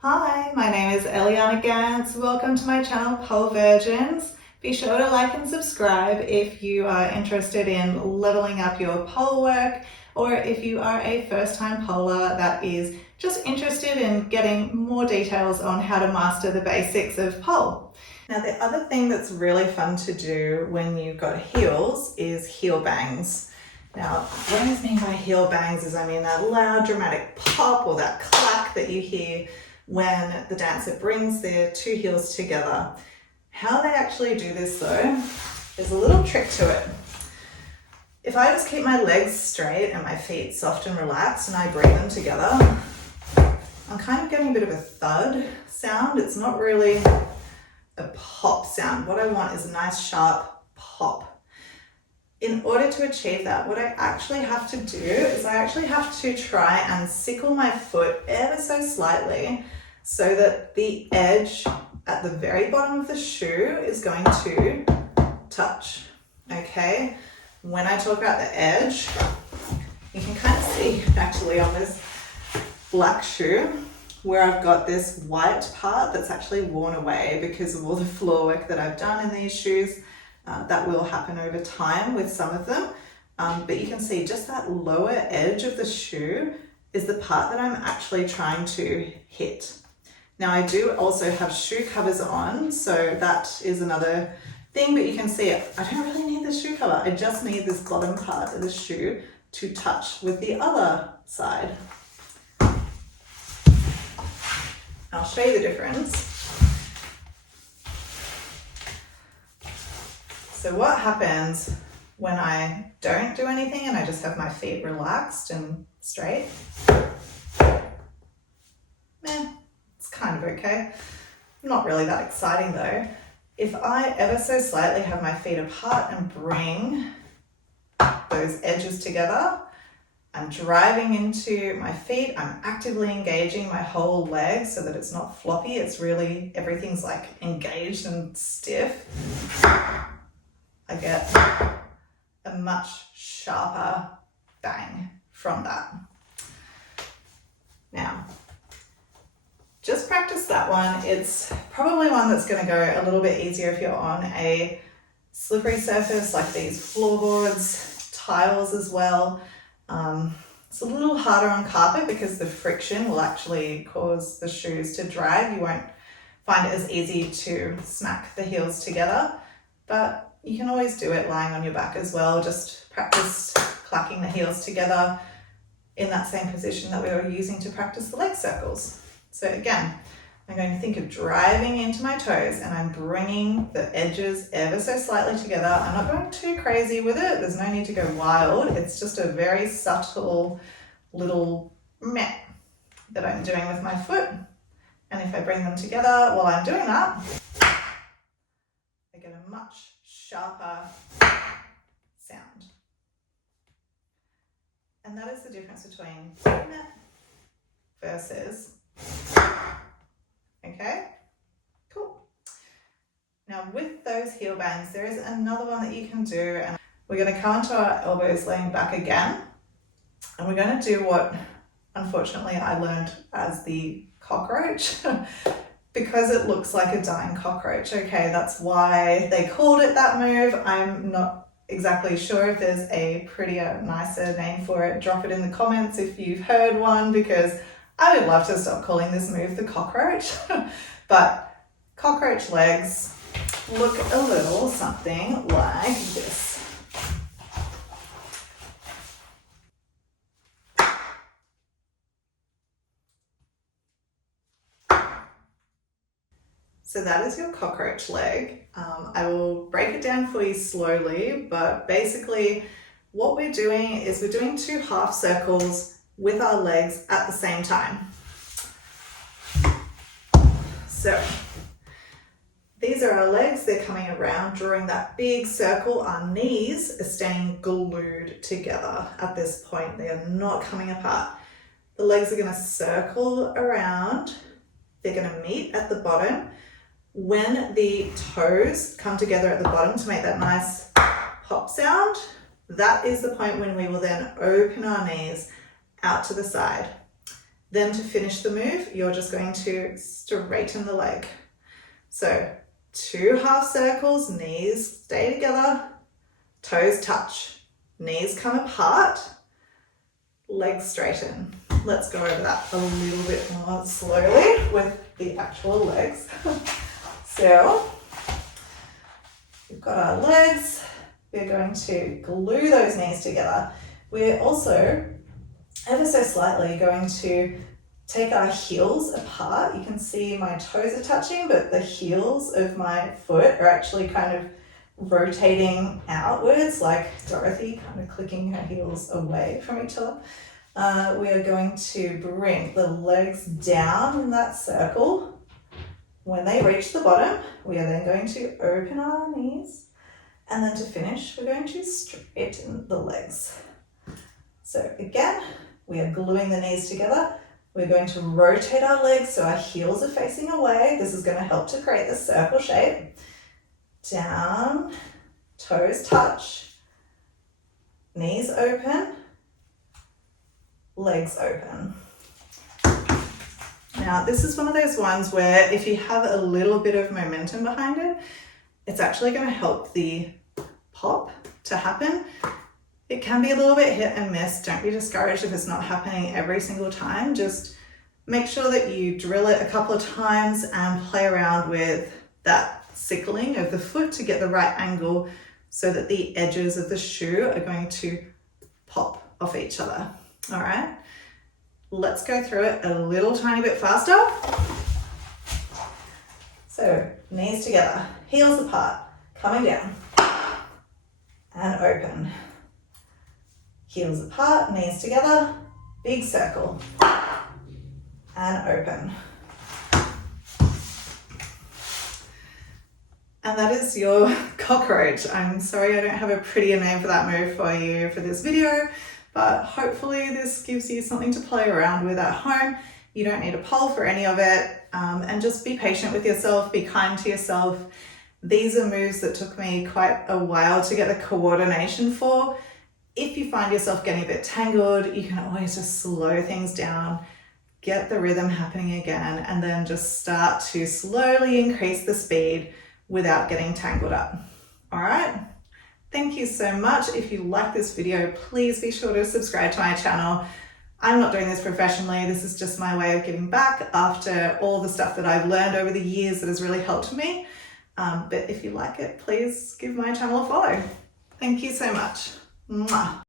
Hi, my name is Eliana Gance. Welcome to my channel, Pole Virgins. Be sure to like and subscribe if you are interested in leveling up your pole work, or if you are a first-time poler that is just interested in getting more details on how to master the basics of pole. Now, the other thing that's really fun to do when you've got heels is heel bangs. Now, what I mean by heel bangs is that loud dramatic pop or that clack that you hear when the dancer brings their two heels together. How they actually do this though, there's a little trick to it. If I just keep my legs straight and my feet soft and relaxed and I bring them together, I'm kind of getting a bit of a thud sound. It's not really a pop sound. What I want is a nice sharp pop. In order to achieve that, what I actually have to do is I actually have to try and sickle my foot ever so slightly so that the edge at the very bottom of the shoe is going to touch, okay? When I talk about the edge, you can kind of see actually on this black shoe where I've got this white part that's actually worn away because of all the floor work that I've done in these shoes. That will happen over time with some of them, but you can see just that lower edge of the shoe is the part that I'm actually trying to hit. Now I do also have shoe covers on, so that is another thing, but you can see it. I don't really need the shoe cover. I just need this bottom part of the shoe to touch with the other side. I'll show you the difference. So what happens when I don't do anything and I just have my feet relaxed and straight? It's kind of okay. Not really that exciting though. If I ever so slightly have my feet apart and bring those edges together, I'm driving into my feet, I'm actively engaging my whole leg so that it's not floppy, it's really, everything's like engaged and stiff. I get a much sharper bang from that. Now, just practice that one. It's probably one that's going to go a little bit easier if you're on a slippery surface like these floorboards, tiles as well. It's a little harder on carpet because the friction will actually cause the shoes to drag. You won't find it as easy to smack the heels together, but you can always do it lying on your back as well. Just practice clacking the heels together in that same position that we were using to practice the leg circles. So again, I'm going to think of driving into my toes and I'm bringing the edges ever so slightly together. I'm not going too crazy with it. There's no need to go wild. It's just a very subtle little meh that I'm doing with my foot. And if I bring them together while I'm doing that, I get a much sharper sound. And that is the difference between meh versus okay, cool. Now with those heel bangs, there is another one that you can do, and we're going to come onto our elbows laying back again, and we're going to do what unfortunately I learned as the cockroach because it looks like a dying cockroach. Okay, that's why they called it that move. I'm not exactly sure if there's a prettier, nicer name for it. Drop it in the comments if you've heard one, because I would love to stop calling this move the cockroach. But cockroach legs look a little something like this. So that is your cockroach leg. I will break it down for you slowly, but basically what we're doing is we're doing two half circles with our legs at the same time. So these are our legs, they're coming around, drawing that big circle. Our knees are staying glued together at this point. They are not coming apart. The legs are going to circle around. They're going to meet at the bottom. When the toes come together at the bottom to make that nice pop sound, that is the point when we will then open our knees out to the side. Then to finish the move, you're just going to straighten the leg. So 2 half circles, knees stay together, toes touch, knees come apart, legs straighten. Let's go over that a little bit more slowly with the actual legs. So we've got our legs, we're going to glue those knees together. We're also ever so slightly going to take our heels apart. You can see my toes are touching, but the heels of my foot are actually kind of rotating outwards, like Dorothy, kind of clicking her heels away from each other. We are going to bring the legs down in that circle. When they reach the bottom, we are then going to open our knees, and then to finish, we're going to straighten the legs. So again, we are gluing the knees together. We're going to rotate our legs so our heels are facing away. This is going to help to create the circle shape. Down, toes touch, knees open, legs open. Now, this is one of those ones where if you have a little bit of momentum behind it, it's actually going to help the pop to happen. It can be a little bit hit and miss. Don't be discouraged if it's not happening every single time. Just make sure that you drill it a couple of times and play around with that sickling of the foot to get the right angle so that the edges of the shoe are going to pop off each other. All right, let's go through it a little tiny bit faster. So knees together, heels apart, coming down and open. Heels apart, knees together, big circle, and open. And that is your cockroach. I'm sorry I don't have a prettier name for that move for you for this video, but hopefully this gives you something to play around with at home. You don't need a pole for any of it, and just be patient with yourself, be kind to yourself. These are moves that took me quite a while to get the coordination for. If you find yourself getting a bit tangled, you can always just slow things down, get the rhythm happening again, and then just start to slowly increase the speed without getting tangled up. All right. Thank you so much. If you like this video, please be sure to subscribe to my channel. I'm not doing this professionally. This is just my way of giving back after all the stuff that I've learned over the years that has really helped me. But if you like it, please give my channel a follow. Thank you so much. Mwah.